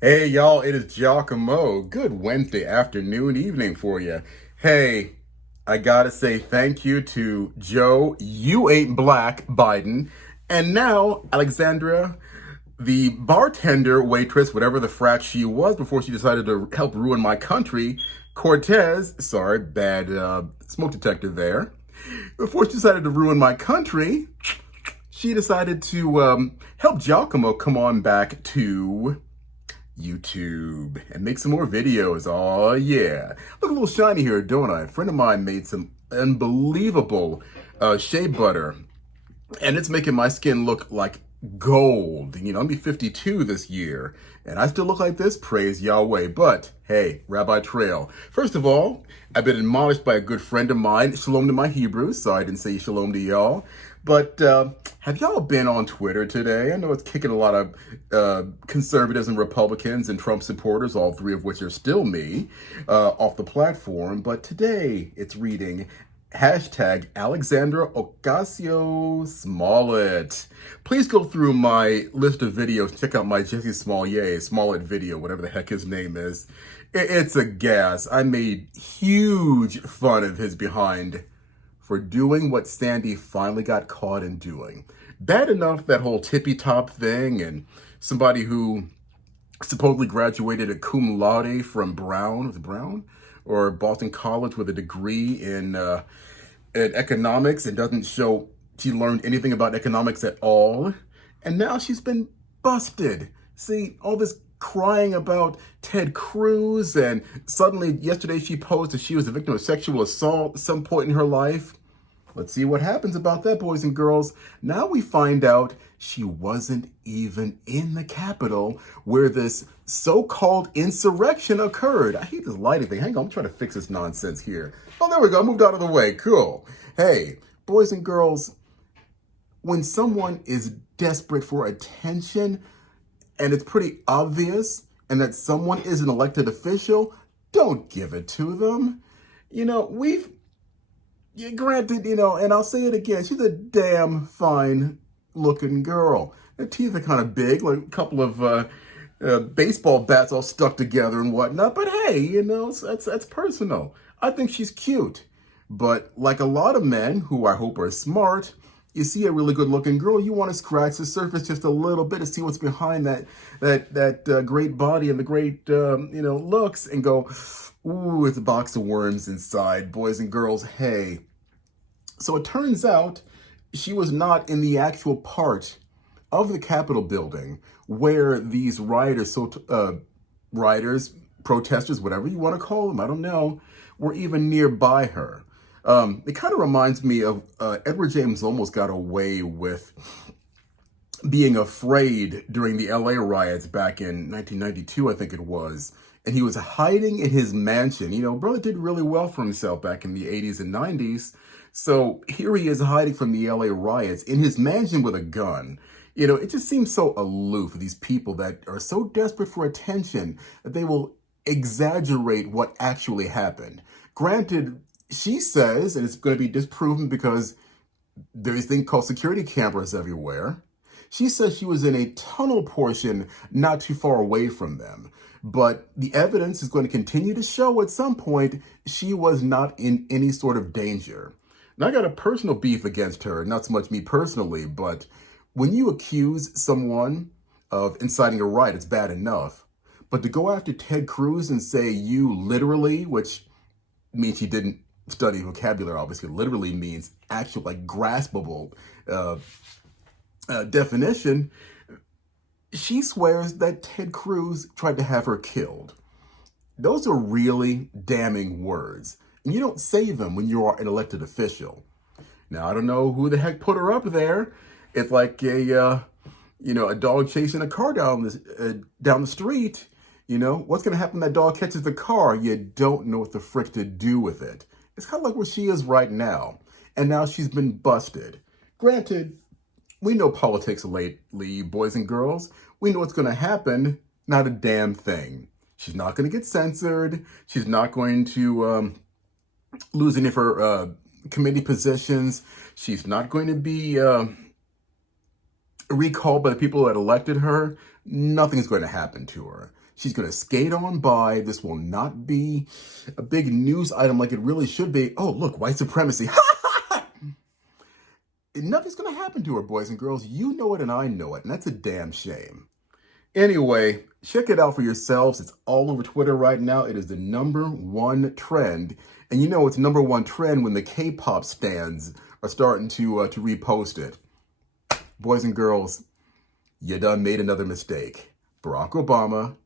Hey y'all, it is Giacomo. Good Wednesday afternoon, evening for you. Hey, I gotta say thank you to Joe, you ain't black, Biden, and now Alexandra, the bartender, waitress, whatever the frack she was before she decided to help ruin my country, Cortez, sorry, bad smoke detector there. Before she decided to ruin my country, she decided to help Giacomo come on back to YouTube and make some more videos. Oh yeah. Look a little shiny here, don't I? A friend of mine made some unbelievable shea butter and it's making my skin look like gold. You know, I'll be 52 this year and I still look like this, praise Yahweh. But hey, Rabbi Trail, first of all, I've been admonished by a good friend of mine, shalom to my Hebrews, so I didn't say shalom to y'all. But have y'all been on Twitter today? I know it's kicking a lot of conservatives and Republicans and Trump supporters, all three of which are still me, off the platform. But today it's reading hashtag Alexandra Ocasio Smollett. Please go through my list of videos. Check out my Jesse Smollett video, whatever the heck his name is. It's a gas. I made huge fun of his behind for doing what Sandy finally got caught in doing. Bad enough, that whole tippy top thing, and somebody who supposedly graduated at cum laude from Brown, was it Brown? Or Boston College with a degree in economics and doesn't show she learned anything about economics at all. And now she's been busted. See, all this crying about Ted Cruz, and suddenly yesterday she posed that she was a victim of sexual assault at some point in her life. Let's see what happens about that, boys and girls. Now we find out she wasn't even in the Capitol where this so-called insurrection occurred. I hate this lighting thing. Hang on, I'm trying to fix this nonsense here. Oh, there we go. I moved out of the way. Cool. Hey, boys and girls, when someone is desperate for attention and it's pretty obvious and that someone is an elected official, don't give it to them. You know, granted, and I'll say it again, she's a damn fine looking girl. Her teeth are kind of big, like a couple of baseball bats all stuck together and whatnot. But hey, that's personal. I think she's cute. But like a lot of men who I hope are smart, you see a really good looking girl, you want to scratch the surface just a little bit to see what's behind that great body and the great looks, and go, ooh, it's a box of worms inside. Boys and girls, hey. So it turns out she was not in the actual part of the Capitol building where these rioters, protesters, whatever you want to call them, I don't know, were even nearby her. It kind of reminds me of Edward James almost got away with being afraid during the LA riots back in 1992, I think it was. And he was hiding in his mansion. You know, brother did really well for himself back in the 80s and 90s. So here he is hiding from the LA riots in his mansion with a gun. You know, it just seems so aloof, these people that are so desperate for attention that they will exaggerate what actually happened. Granted, she says, and it's going to be disproven because there's a thing called security cameras everywhere. She says she was in a tunnel portion not too far away from them. But the evidence is going to continue to show at some point she was not in any sort of danger. Now, I got a personal beef against her, not so much me personally, but when you accuse someone of inciting a riot, it's bad enough. But to go after Ted Cruz and say you literally, which means she didn't study vocabulary, obviously, literally means actual, like, graspable definition. She swears that Ted Cruz tried to have her killed. Those are really damning words. And you don't say them when you are an elected official. Now, I don't know who the heck put her up there. It's like a dog chasing a car down the street. You know, what's going to happen when that dog catches the car? You don't know what the frick to do with it. It's kind of like where she is right now. And now she's been busted. Granted, we know politics lately, boys and girls. We know what's going to happen. Not a damn thing. She's not going to get censored. She's not going to lose any of her committee positions. She's not going to be recalled by the people who had elected her. Nothing's going to happen to her. She's going to skate on by. This will not be a big news item like it really should be. Oh, look, white supremacy. Nothing's going to happen to her, boys and girls. You know it and I know it, and that's a damn shame. Anyway, check it out for yourselves. It's all over Twitter right now. It is the #1 trend. And you know it's #1 trend when the K-pop stans are starting to repost it. Boys and girls, you done made another mistake. Barack Obama,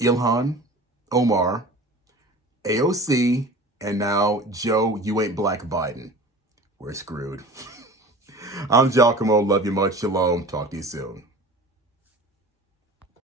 Ilhan, Omar, AOC, and now Joe, you ain't black Biden. We're screwed. I'm Giacomo. Love you much. Shalom. Talk to you soon.